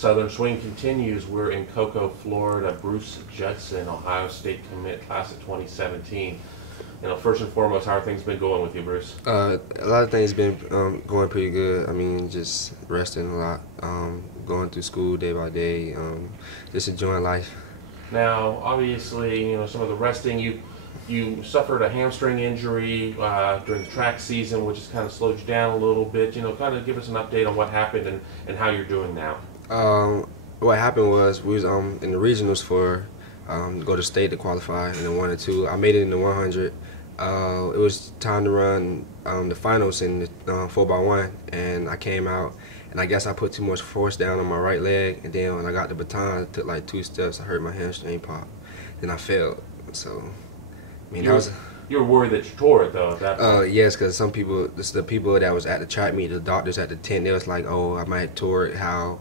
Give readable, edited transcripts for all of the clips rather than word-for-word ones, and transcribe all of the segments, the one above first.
Southern Swing continues. We're in Cocoa, Florida. Bruce Judson, Ohio State commit, class of 2017. First and foremost, how are things been going with you, Bruce? A lot of things been going pretty good. I mean, just resting a lot, going through school day by day, just enjoying life. Now, obviously, some of the resting, you suffered a hamstring injury during the track season, which has kind of slowed you down a little bit. Kind of give us an update on what happened and how you're doing now. What happened was we was in the regionals for go to state to qualify in the 1 and 2. I made it in the 100. It was time to run the finals in the 4x1, and I came out, and I guess I put too much force down on my right leg, and then when I got the baton, I took like 2 steps, I hurt my hamstring pop, then I failed. So, I mean, you were worried that you tore it though at that point. Yes, because some people, the people that was at the track meet, the doctors at the tent, they was like, oh, I might have tore it, how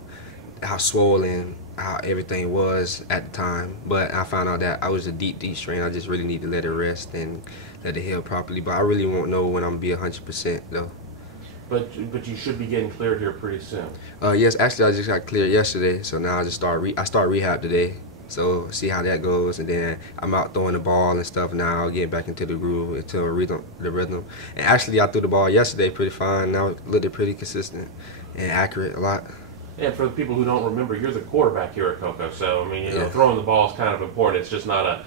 swollen, how everything was at the time. But I found out that I was a deep strain. I just really need to let it rest and let it heal properly. But I really won't know when I'm gonna be 100% though. But you should be getting cleared here pretty soon. Yes, actually I just got cleared yesterday, so now I just start rehab today. So see how that goes, and then I'm out throwing the ball and stuff now, getting back into the groove, into the rhythm. And actually I threw the ball yesterday pretty fine. Now it looked pretty consistent and accurate a lot. And for the people who don't remember, you're the quarterback here at Cocoa. So I mean, throwing the ball is kind of important. It's just not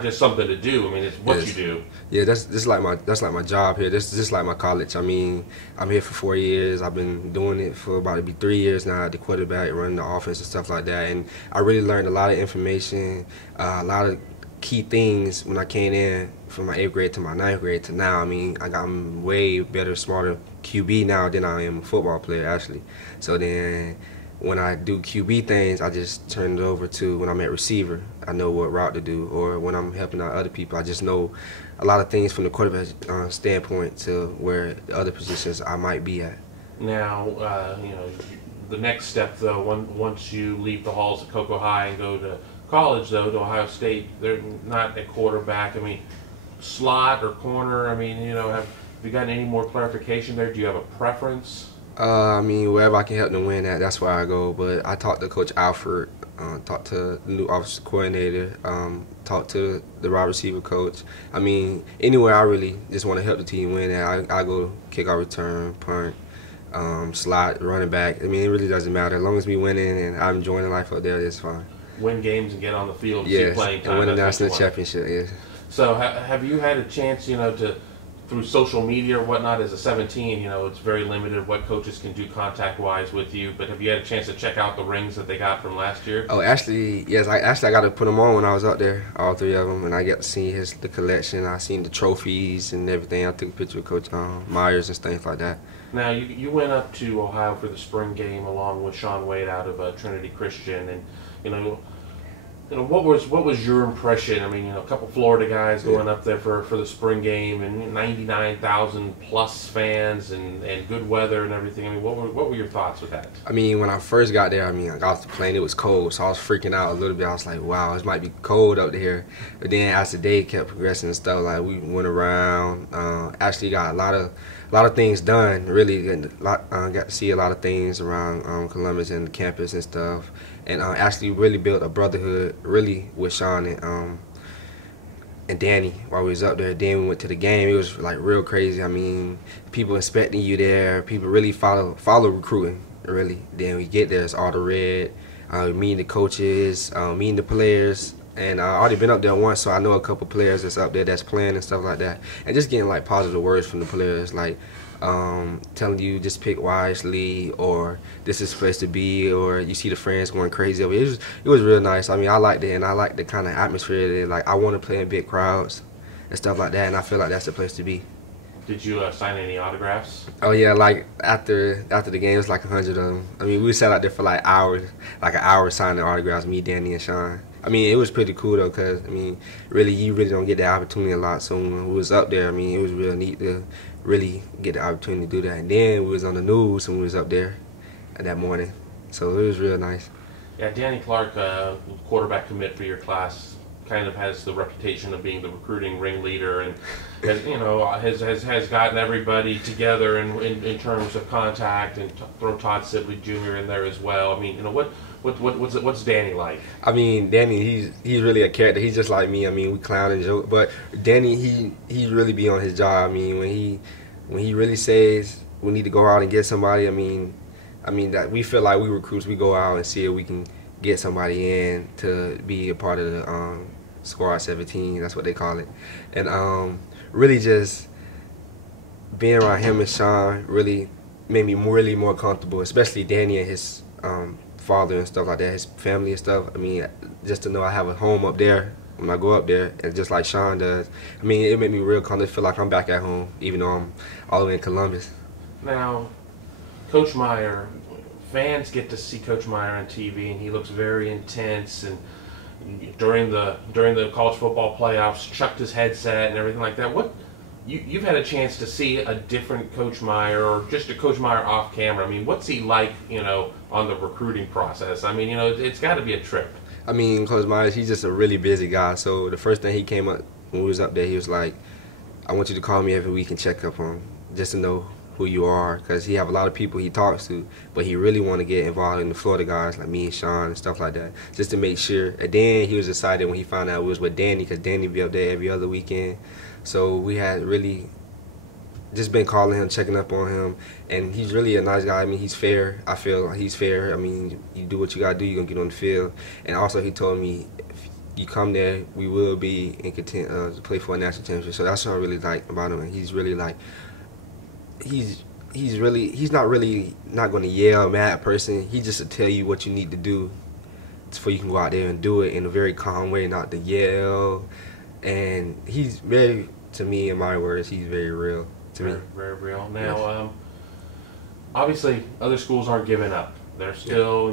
just something to do. I mean, it's what you do. Yeah, that's like my job here. This is like my college. I mean, I'm here for 4 years. I've been doing it for about to be 3 years now at the quarterback, running the offense and stuff like that. And I really learned a lot of information, a lot of key things when I came in from my 8th grade to my 9th grade to now. I mean, I'm way better, smarter QB now than I am a football player actually. So then when I do QB things, I just turn it over to when I'm at receiver. I know what route to do, or when I'm helping out other people, I just know a lot of things from the quarterback standpoint to where the other positions I might be at. Now, the next step though, once you leave the halls of Cocoa High and go to college though, to Ohio State, they're not a quarterback. I mean, slot or corner. I mean, have you gotten any more clarification there? Do you have a preference? I mean, wherever I can help them win at, that's where I go. But I talked to Coach Alfred, talked to the new offensive coordinator, talked to the wide receiver coach. I mean, anywhere I really just want to help the team win at, I go kickoff return, punt, slot, running back. I mean, it really doesn't matter. As long as we winning and I'm enjoying the life up there, it's fine. Win games and get on the field, yes, see playing time. And win the national championship, yes. So have you had a chance, to through social media or whatnot, as a 17, it's very limited what coaches can do contact-wise with you, but have you had a chance to check out the rings that they got from last year? Oh, actually, yes. I got to put them on when I was up there, all 3 of them, and I got to see the collection. I seen the trophies and everything. I took a picture with Coach Myers and things like that. Now, you went up to Ohio for the spring game along with Sean Wade out of Trinity Christian, and what was your impression? I mean, a couple Florida guys going up there for the spring game, and 99,000 plus fans, and good weather and everything. I mean, what were your thoughts with that? I mean, when I first got there, I got off the plane, it was cold, so I was freaking out a little bit. I was like, wow, it might be cold up here. But then as the day kept progressing and stuff, like we went around, actually got a lot of things done, really, and got to see a lot of things around Columbus and the campus and stuff, and actually really built a brotherhood, really, with Sean and Danny while we was up there. Then we went to the game. It was like real crazy. I mean, people expecting you there. People really follow recruiting, really. Then we get there, it's all the red, meeting the coaches, meeting the players. And I already been up there once, so I know a couple players that's up there that's playing and stuff like that. And just getting like positive words from the players, like telling you just pick wisely, or this is supposed to be, or you see the friends going crazy over it. It was real nice. I mean, I liked it, and I like the kind of atmosphere that, like, I want to play in big crowds and stuff like that, and I feel like that's the place to be. Did you sign any autographs? Oh yeah, like after the game, it was like 100 of them. I mean, we sat out there for like hours, like an hour signing autographs, me, Danny, and Sean. I mean, it was pretty cool though, cause I mean, you really don't get that opportunity a lot. So when we was up there, I mean, it was real neat to really get the opportunity to do that. And then we was on the news when we was up there that morning, so it was real nice. Yeah, Danny Clark, quarterback commit for your class, kind of has the reputation of being the recruiting ringleader, and has gotten everybody together in terms of contact, and throw Todd Sibley Jr. in there as well. I mean, what's Danny like? I mean, Danny, he's really a character. He's just like me. I mean, we clown and joke, but Danny, he really be on his job. I mean, when he really says we need to go out and get somebody, I mean that we feel like we recruits, we go out and see if we can get somebody in to be a part of the Squad 17. That's what they call it, and really just being around him and Sean really made me really more comfortable, especially Danny and his father and stuff like that, his family and stuff. I mean, just to know I have a home up there when I go up there, and just like Sean does, I mean, it made me real comfortable, feel like I'm back at home, even though I'm all the way in Columbus. Now, Coach Meyer, fans get to see Coach Meyer on TV, and he looks very intense. And during the college football playoffs, chucked his headset and everything like that. You've had a chance to see a different Coach Meyer, or just a Coach Meyer off camera. I mean, what's he like, on the recruiting process? I mean, it's got to be a trip. I mean, Coach Meyer, he's just a really busy guy. So the first thing he came up when we was up there, he was like, "I want you to call me every week and check up on, just to know who you are," because he have a lot of people he talks to, but he really want to get involved in the Florida guys like me and Sean and stuff like that, just to make sure. And then he was excited when he found out it was with Danny, because Danny be up there every other weekend. So we had really just been calling him, checking up on him, and he's really a nice guy. I mean, he's fair. I feel like he's fair. I mean, you do what you gotta do, you're gonna get on the field. And also he told me, if you come there, we will be in content to play for a national championship. So that's what I really like about him. And he's really like, he's not really not going to yell, mad person. He just to tell you what you need to do so you can go out there and do it in a very calm way, not to yell. And he's very, to me, in my words, he's very real to me. Very real. Now, obviously, other schools aren't giving up. They're still,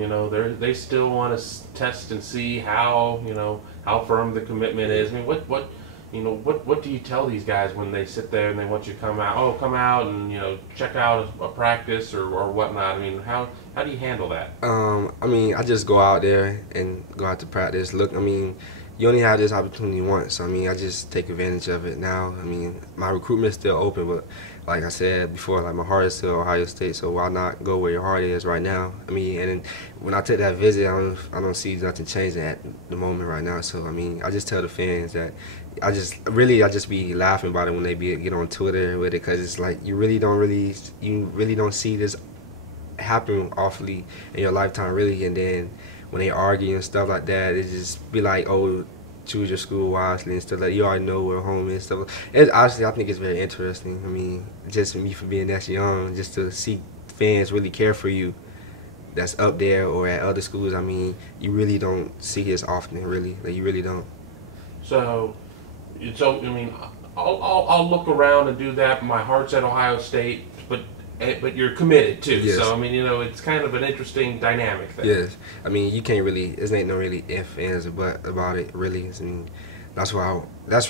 they still want to test and see how, how firm the commitment is. I mean, what do you tell these guys when they sit there and they want you to come out? Oh, come out and check out a practice or whatnot. I mean, how do you handle that? I mean, I just go out there and go out to practice. Look, I mean, you only have this opportunity once. So, I mean, I just take advantage of it now. I mean, my recruitment is still open, but like I said before, like my heart is still Ohio State. So why not go where your heart is right now? I mean, and then when I take that visit, I don't see nothing changing at the moment right now. So I mean, I just tell the fans that I just be laughing about it when they get on Twitter with it, because it's like you really don't see this happen awfully in your lifetime, really. And then when they argue and stuff like that, it just be like, oh, choose your school wisely and stuff like that. You already know where home is and stuff. Honestly, I think it's very interesting. I mean, just me for being that young, just to see fans really care for you that's up there or at other schools. I mean, you really don't see it as often, really. Like, you really don't. So I mean, I'll look around and do that. My heart's at Ohio State, but you're committed too. Yes. So I mean, it's kind of an interesting dynamic there. Yes. I mean, you can't really. There ain't no really ifs, ands, or buts about it. Really. I mean, that's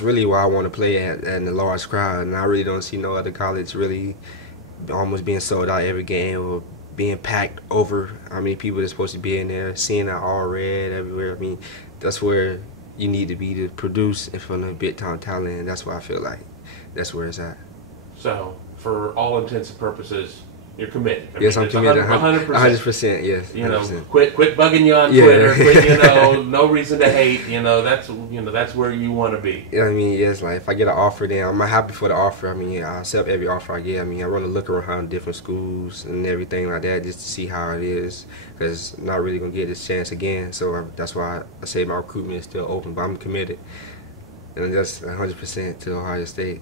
really why I want to play at in the large crowd, and I really don't see no other college really almost being sold out every game or being packed over. How many people are supposed to be in there? Seeing that all red everywhere. I mean, that's where you need to be to produce in front of big time talent, and that's why I feel like that's where it's at. So, for all intents and purposes, you're committed. Yes, I'm committed. 100%. 100%. Yes. 100%. Quit bugging you on Twitter. Quit, no reason to hate. That's where you want to be. Yeah, I mean, yes. Like, if I get an offer, then I'm happy for the offer. I mean, I accept every offer I get. I mean, I want to look around different schools and everything like that just to see how it is, because I'm not really gonna get this chance again. So that's why I say my recruitment is still open, but I'm committed, and that's 100% to Ohio State.